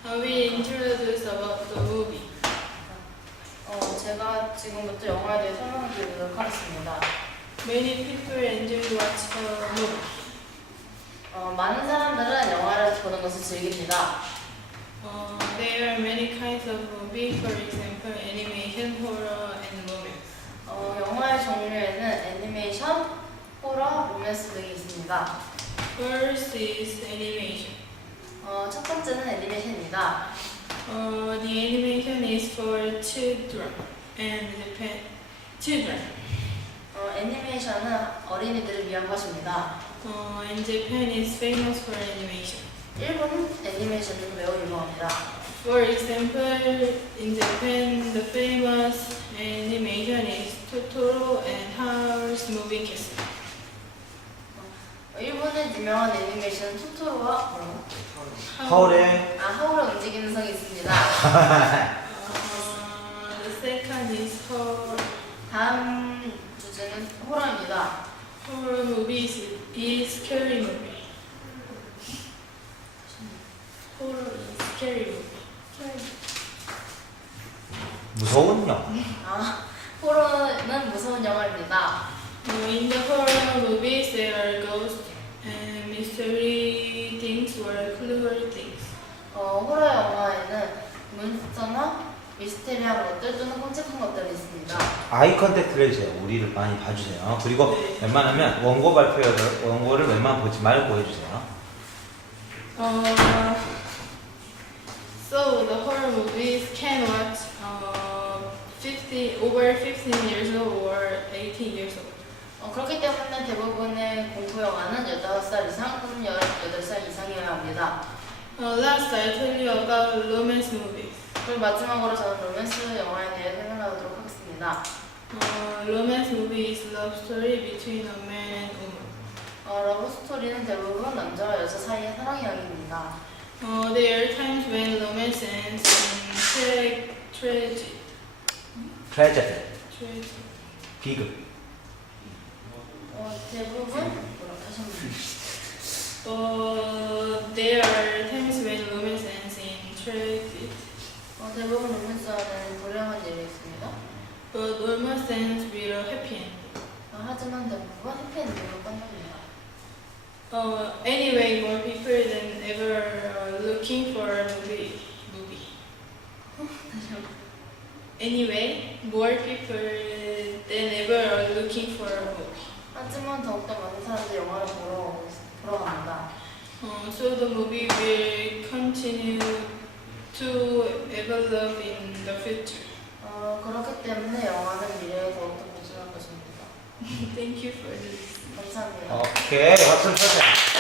I will introduce about the movie. 제가 지금부터 영화에 대해 설명을 드리도록 하겠습니다. Many people enjoy watch the movie. 많은 사람들은 영화를 보는 것을 즐깁니다. There are many kinds of movie, for example, animation, horror, and romance. 영화의 종류에는 애니메이션, 호러, 로맨스 등이 있습니다. First is animation. 첫 번째는 애니메이션입니다. The animation is for children and children. 애니메이션은 어린이들을 위한 것입니다. And Japan is famous for animation. 일본 애니메이션은 매우 유명합니다. For example, in Japan, the famous animation is Totoro and Howl's Moving Castle. 일본의 유명한 애니메이션은 토토로와 뭐라고? 하울의 하울의 움직이는 성이 있습니다. The second is horror. 다음 주제는 호러입니다. Horror movies is scary movie. Horror is scary movie. 무서운 영화. 호러는 무서운 영화입니다. In the horror movies, there are ghosts and mystery things or cruel things. 호러 영화에는 몬스터나 미스테리한 것들 또는 끔찍한 것들이 있습니다. 아이 컨택트를 해주세요. 우리를 많이 봐주세요. 그리고 네. 웬만하면 원고를 웬만하면 보지 말고 해주세요. So the horror movies can watch over 15 years old or 18 years old. 그렇기 때문에 대부분의 공포 영화는 8살 이상 또는 18살 이상이어야 합니다. Last I told you about romance movies. 그럼 마지막으로 저는 로맨스 영화에 대해 설명하도록 하겠습니다. Romance movie is love story between a man and woman. 러브 스토리는 대부분 남자와 여자 사이의 사랑 이야기입니다. There are times when romance ends in tragedy. 트레저디. 비극. 대부분 다시 한번. There are times when romance ends in tragedy. 대부분 로맨스와는 불행한 일이 있습니다. But romance ends with a happy end. 하지만 대부분 해피엔딩으로 끝납니다. Anyway, more people than ever are looking for a movie. 다시 한번. Anyway, more people than ever are looking for a movie. 하지만 더욱더 많은 사람들이 영화를 보러 갑니다. So the movie will continue to develop in the future. 그렇기 때문에 영화는 미래에 더욱더 발전할 것입니다. Thank you for this. 감사합니다. 오케이. 박수 쳐주세요.